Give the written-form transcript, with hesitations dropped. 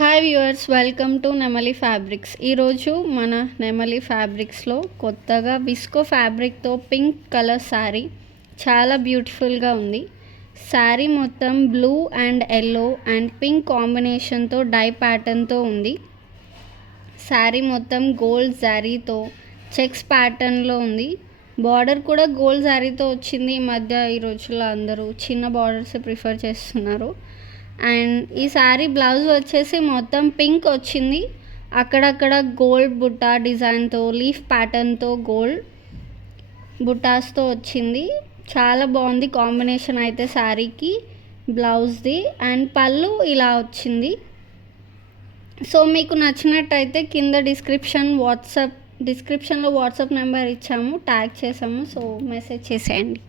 Hi viewers, welcome to నెమలి fabrics. ఈరోజు మన నెమలి ఫ్యాబ్రిక్స్లో కొత్తగా విస్కో ఫ్యాబ్రిక్తో పింక్ కలర్ శారీ చాలా బ్యూటిఫుల్గా ఉంది. శారీ మొత్తం blue and yellow and pink కాంబినేషన్తో డై ప్యాటర్న్తో ఉంది. శారీ మొత్తం గోల్డ్ జారీతో చెక్స్ ప్యాటర్న్లో ఉంది. బార్డర్ కూడా గోల్డ్ జారీతో వచ్చింది. ఈ మధ్య ఈ రోజుల్లో అందరూ చిన్న బార్డర్స్ ప్రిఫర్ చేస్తున్నారు. అండ్ ఈ శారీ బ్లౌజ్ వచ్చేసి మొత్తం పింక్ వచ్చింది. అక్కడక్కడ గోల్డ్ బుట్టా డిజైన్తో లీఫ్ ప్యాటర్న్తో గోల్డ్ బుట్టాస్తో వచ్చింది. చాలా బాగుంది కాంబినేషన్ అయితే శారీకి బ్లౌజ్ది. అండ్ పళ్ళు ఇలా వచ్చింది. సో మీకు నచ్చినట్టయితే కింద డిస్క్రిప్షన్లో వాట్సాప్ నెంబర్ ఇచ్చాము, ట్యాగ్ చేసాము. సో మెసేజ్ చేసేయండి.